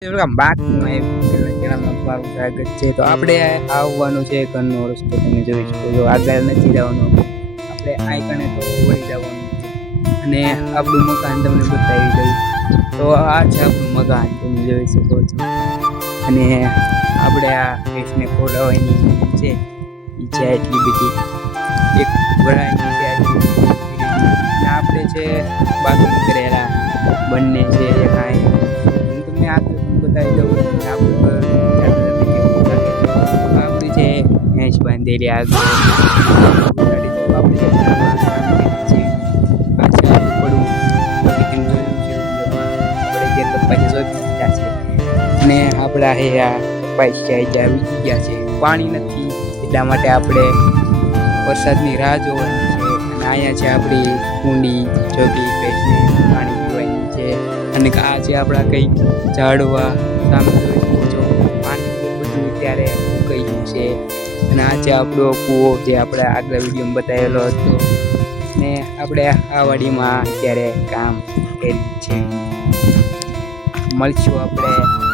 તમારું સ્વાગત છે. તો આપણે આવવાનું છે ઘરનો રસ્તો તમે જોઈ શકો છો. આગળ નથી જવાનું, આપણે આ કણે તો વળી જવાનું અને આપણું મકાન તમને બતાવી દઉં. તો આ છે આપણું મકાન, તમે જોઈ શકો છો. અને આપણે આ ફેસને ખોલાવવાની છે ઈચ્છા એટલી બધી એક વરાની છે આપણે છે બાકી કરેલા બંને છે કાંઈ હું તમને આગળ બતાવી દઉં. આપણી છે ભેંસ બાંધેલી આગળ અને આપણા હે આ પૈસા વીતી ગયા છે, પાણી નથી એટલા માટે આપણે વરસાદની રાહ જોવાની છે. અને અહીંયા છે આપણી કુંડી જોગી ભેંસને પાણી પીવાની છે. અને આ છે આપણા કંઈક ઝાડવા સામે જોઈ શકો છો. પાણી બધું ત્યારે ઉકાઈ ગયું છે. અને આ છે આપણો કૂવો જે આપણે આગલા વિડીયોમાં બતાવેલો હતો. ને આપણે આ વાડીમાં અત્યારે કામ કરી છે. મળશું આપણે